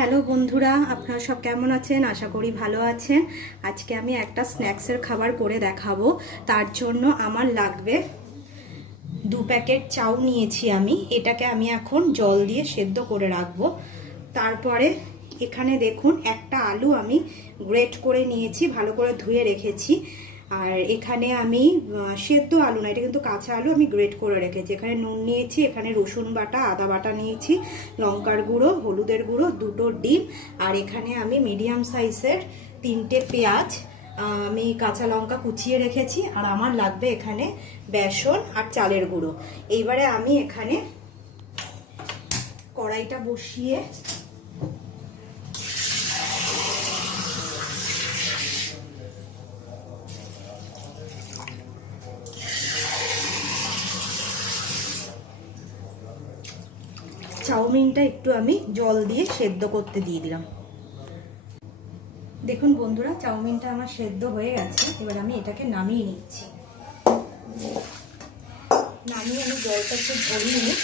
Hello বন্ধুরা, আপনারা সব কেমন আছেন? আশা করি ভালো আছেন। আজকে আমি একটা স্ন্যাক্সের খাবার করে দেখাবো। তার জন্য আমার লাগবে 2 প্যাকেট চাউ নিয়েছি আমি। এটাকে আমি এখন জল দিয়ে সেদ্ধ করে রাখবো। তারপরে এখানে দেখুন একটা আলু আমি গ্রেট করে নিয়েছি, ভালো করে ধুয়ে রেখেছি। আর এখানে আমি সেদ্ধ আলু না, এটা কিন্তু কাঁচা আলু আমি গ্রেট করে রেখেছি। এখানে নুন নিয়েছি, এখানে রসুন বাটা, আদা বাটা নিয়েছি, লঙ্কার গুঁড়ো, হলুদের গুঁড়ো, 2টো ডিম, আর এখানে আমি মিডিয়াম সাইজের 3টে পেঁয়াজ, আমি কাঁচা লঙ্কা কুচিয়ে রেখেছি। আর আমার লাগবে এখানে বেসন আর চালের গুঁড়ো। এইবারে আমি এখানে কড়াইটা বসিয়ে চাউমিনটা একটু আমি জল দিয়ে সেদ্ধ করতে দিয়ে দিলাম। দেখুন বন্ধুরা, চাউমিনটা আমার সেদ্ধ হয়ে গেছে। এবার আমি এটাকে নামিয়ে নিচ্ছি। নামিয়ে আমি জলটা একটু ঝরিয়ে নিই।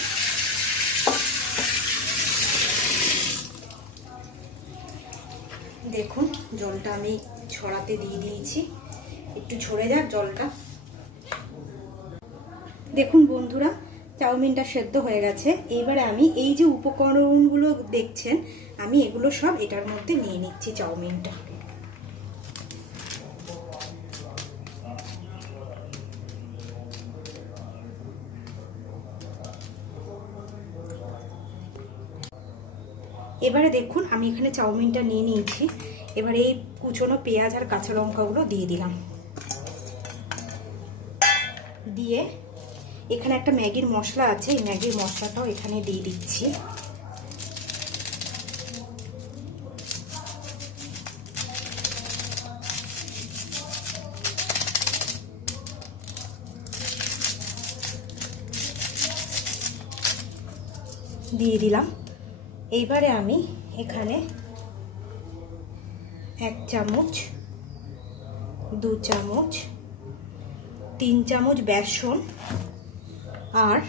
দেখুন জলটা আমি ছড়াতে দিয়ে দিয়েছি, একটু ঝরে যাক জলটা। দেখুন বন্ধুরা, চাউমিনটা সেদ্ধ হয়ে গেছে। এইবারে আমি এই যে উপকরণগুলো দেখছেন, আমি এগুলো সব এটার মধ্যে নিয়ে নিচ্ছি চাউমিনটা। এবারে দেখুন আমি এখানে চাউমিনটা নিয়ে নিয়েছি। এবারে এই কুচনো পেঁয়াজ আর কাঁচা লঙ্কাগুলো দিয়ে দিলাম। দিয়ে এখানে একটা ম্যাগির মশলা আছে, এই ম্যাগির মশলাটাও এখানে দিয়ে দিচ্ছি। দিয়ে দিলাম। এইবারে আমি এখানে 1 চামচ, 2 চামচ, 3 চামচ বেসন আর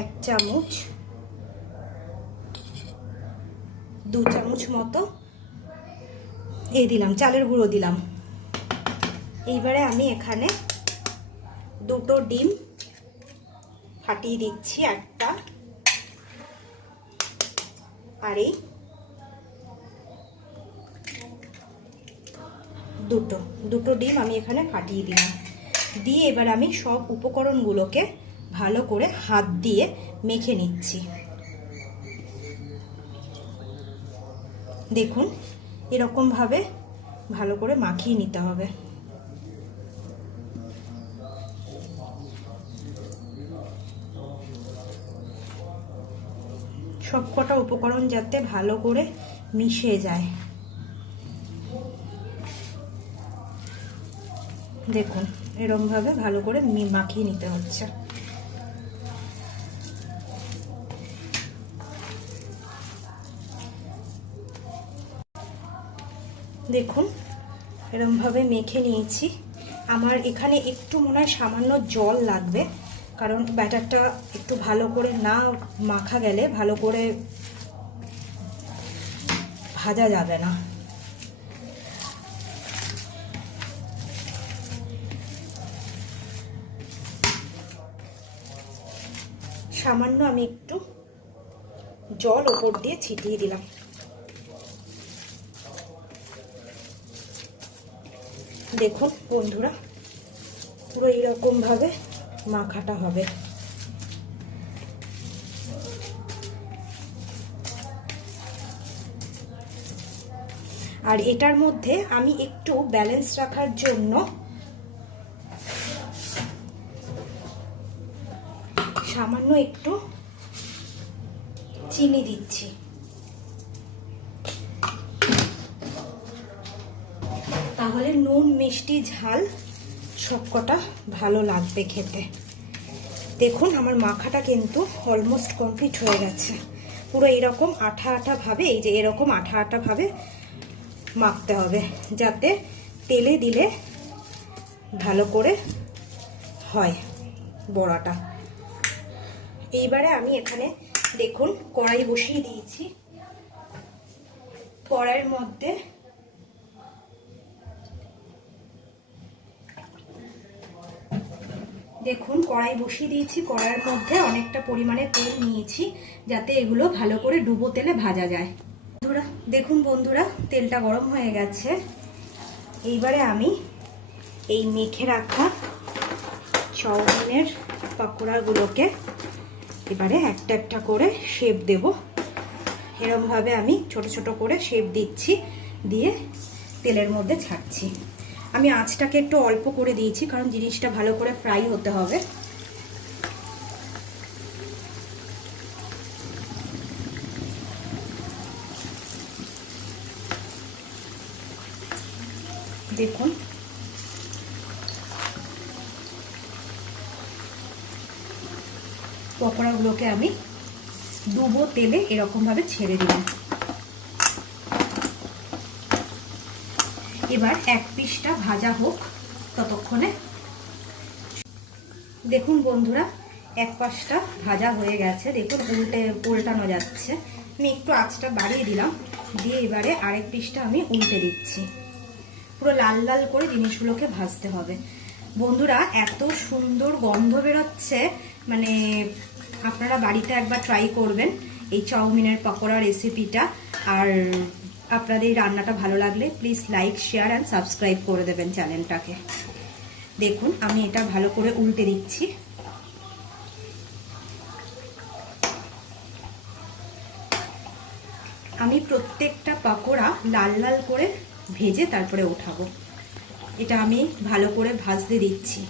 1 চামচ, 2 চামচ মতো এই দিলাম, চালের গুঁড়ো দিলাম। এইবারে আমি এখানে 2টো ডিম ফাটিয়ে দিচ্ছি, একটা আর এই দুটো ডিম আমি এখানে ফাটিয়ে দিলাম। দিয়ে এবার আমি সব উপকরণগুলোকে ভালো করে হাত দিয়ে মেখে নিচ্ছি। দেখুন এরকম ভাবে ভালো করে মাখিয়ে নিতে হবে। সবকটা উপকরণ যাতে ভালো করে মিশে যায়। দেখুন এরকম ভাবে ভালো করে মাখিয়ে নিতে হচ্ছে। দেখুন এরকম ভাবে মেখে নিয়েছি। আমার এখানে একটু মনে হয় সামান্য জল লাগবে, কারণ ব্যাটারটা একটু ভালো করে না মাখা গেলে ভালো করে ভাজা যাবে না। সামান্য আমি একটু জল ওপর দিয়ে ছিটিয়ে দিলাম। দেখুন বন্ধুরা, পুরো এরকম ভাবে মাখাটা হবে। আর এটার মধ্যে আমি একটু ব্যালেন্স রাখার জন্য সামান্য একটু চিনি দিচ্ছি। তাহলে নুন, মিষ্টি, ঝাল সবকটা ভালো লাগবে খেতে। দেখুন আমার মাখাটা কিন্তু অলমোস্ট কমপ্লিট হয়ে গেছে। পুরো এরকম আঠা আঠা ভাবে, এই যে এরকম আঠা আঠা ভাবে মাখতে হবে, যাতে তেলে দিলে ভালো করে হয় বড়াটা। এইবারে আমি এখানে দেখুন কড়াই বসিয়ে দিয়েছি। কড়াইয়ের মধ্যে দেখুন কড়াই বসিয়ে দিয়েছি, কড়াইয়ের মধ্যে অনেকটা পরিমাণে তেল নিয়েছি যাতে এগুলো ভালো করে ডুবো তেলে ভাজা যায়। বন্ধুরা দেখুন বন্ধুরা, তেলটা গরম হয়ে গেছে। এইবারে আমি এই মেখে রাখা চাউমিনের পকোড়াগুলোকে এবারে একটা একটা করে শেপ দেব। এরকমভাবে আমি ছোট ছোট করে শেপ দিচ্ছি, দিয়ে তেলের মধ্যে ছাড়ছি। আমি আঁচটাকে একটু অল্প করে দিয়েছি কারণ জিনিসটা ভালো করে ফ্রাই হতে হবে। দেখুন পকোড়াগুলোকে আমি ডুবো তেলে এরকমভাবে ছেড়ে দিলাম। এবার এক পিসটা ভাজা হোক ততক্ষণে। দেখুন বন্ধুরা, এক পাশটা ভাজা হয়ে গেছে। দেখুন উল্টানো যাচ্ছে। আমি একটু আঁচটা বাড়িয়ে দিলাম, দিয়ে এবারে আরেক পিসটা আমি উল্টে দিচ্ছি। পুরো লাল লাল করে জিনিসগুলোকে ভাজতে হবে। বন্ধুরা এত সুন্দর গন্ধ বেরোচ্ছে, মানে আপনারা বাড়িতে একবার ট্রাই করবেন এই চাউমিনের পকোড়া রেসিপিটা। আর আপনাদের এই রান্নাটা ভালো লাগলে please like, share and subscribe করে দেবেন চ্যানেলটাকে। দেখুন আমি এটা ভালো করে উল্টে দিচ্ছি। আমি প্রত্যেকটা পকোড়া লাল লাল করে ভেজে তারপরে উঠাবো। এটা আমি ভালো করে ভাজতে দিচ্ছি।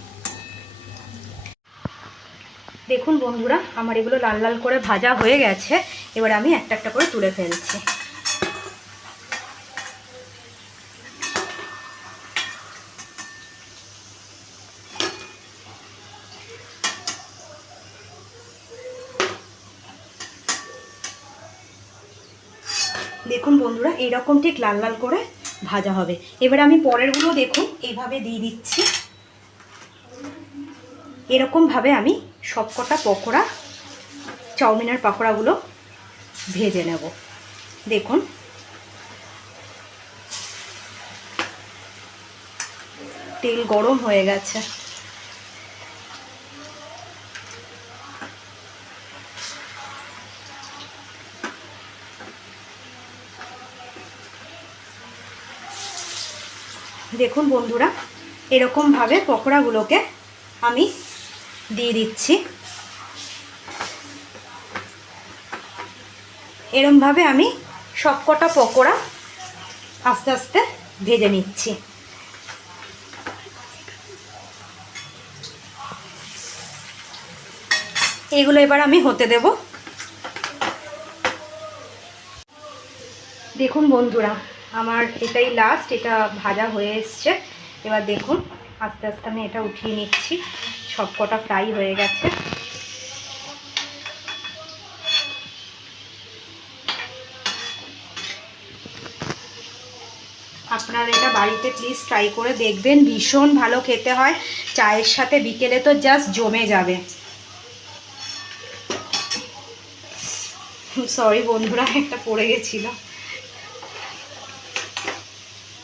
দেখুন বন্ধুরা, আমার এগুলো লাল লাল করে ভাজা হয়ে গেছে। এবার আমি একটা একটা করে তুলে ফেলছি। দেখুন বন্ধুরা, এইরকম ঠিক লাল লাল করে ভাজা হবে। এবার আমি পরেরগুলো দেখুন এইভাবে দিয়ে দিচ্ছি। এরকমভাবে আমি সবকটা পকোড়া চাউমিনের পকোড়াগুলো ভেজে নেব। দেখুন তেল গরম হয়ে গেছে। দেখুন বন্ধুরা, এরকমভাবে পকোড়াগুলোকে আমি দিয়ে দিচ্ছি। এরকমভাবে আমি সবকটা পকোড়া আস্তে আস্তে ভেজে নিচ্ছি। এগুলো এবার আমি হতে দেব। দেখুন বন্ধুরা, আমার এটাই লাস্ট, এটা ভাজা হয়ে এসছে। এবার দেখুন আস্তে আস্তে আমি এটা উঠিয়ে নিচ্ছি। সবকটা ফ্রাই হয়ে গেছে। আপনারা এটা বাড়িতে প্লিজ ট্রাই করে দেখবেন, ভীষণ ভালো খেতে হয়। চায়ের সাথে বিকেলে তো জাস্ট জমে যাবে। সরি বন্ধুরা, একটা পড়ে গেছিল।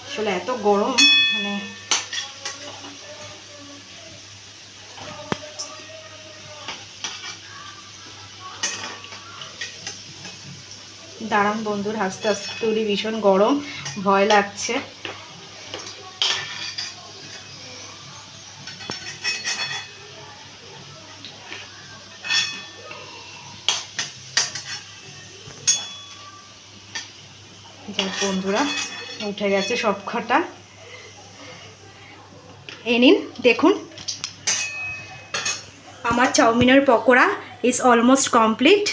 আসলে এত গরম, মানে দাঁড়ান বন্ধুর, আস্তে আস্তে তুলি, ভীষণ গরম, ভয় লাগছে। যাক বন্ধুরা, উঠে গেছে সবকটা। এই নিন দেখুন, আমার চাউমিনের পকোড়া ইজ অলমোস্ট কমপ্লিট।